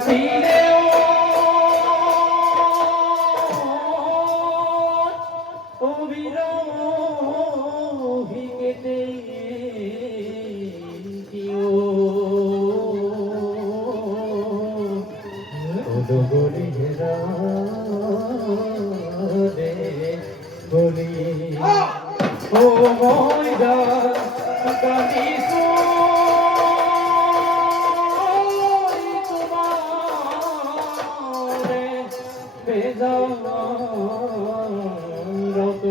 দিলেও অবিরোহী কেটে দিও গলি রে গলি ও ময়দা কানিস রত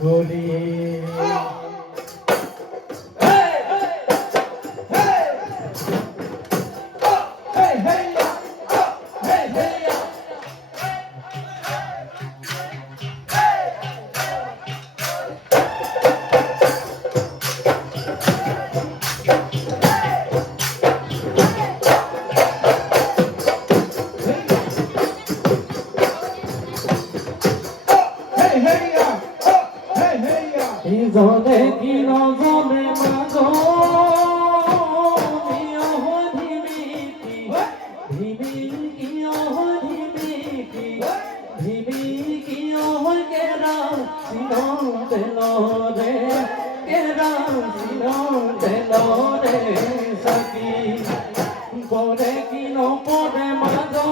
গলি জলে কি নজলে মাগো ধিমিকি ধিমিকি ধিমিকি কেরা সিনো তেল রে কেরা সিনো তেল রে সখী পরে কি ন পরে মাগো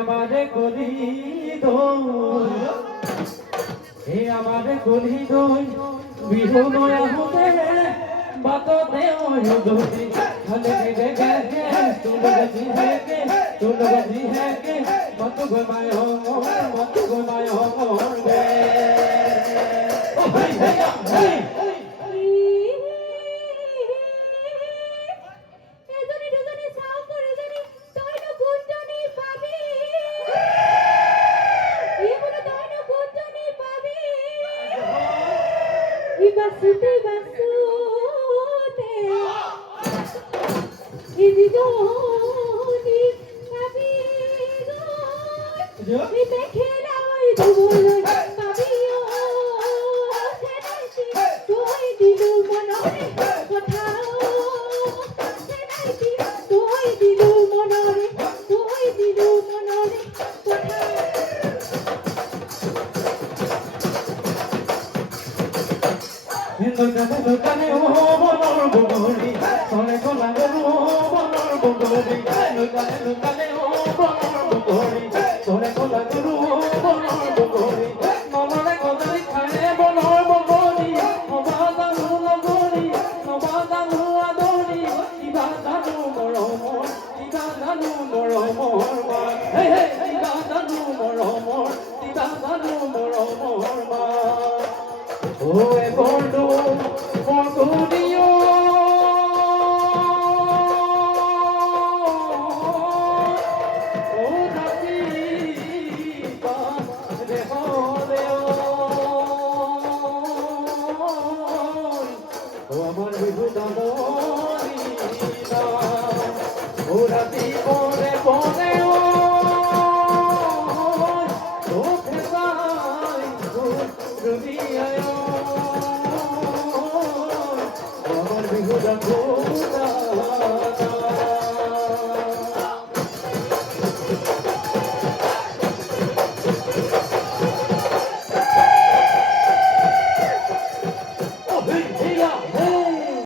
আমারে গলি দই আমারে গলি দই বিহু নয়া হতে বাততে ওই দই খালে গে গে গে তুলগজি হে গে মত গোমায় গে ও ভাই ভাই Basute basute, idoni kabi. এই মেঘেরা ওই ধুলোয় পাবিও সেনাইতি তুই দিলু মনরে কোথাও সেনাইতি তুই দিলু মনরে কোথাও দোকানে ও বনর বগরি সনে কোনা গরু ও বনর বগরি দোকানে ও বনর বগরি সনে কোনা গরু ও বনর বগরি ননরে গজরি খায় বনর বগরি নবাদানু নগরি নবাদানু আদরি ইবাদানু মৰমৰ ইবাদানু মৰমৰ মা হে হে ইবাদানু মৰমৰ ইবাদানু মৰমৰ মা ওয়ে বন্ধু মগুনিও ও নাতি পা দেহ দেও ও আমার বিহু দামনি না ও রাতি পরে পরে ও ও ফেসাই রবি আয় আমার বিহুদা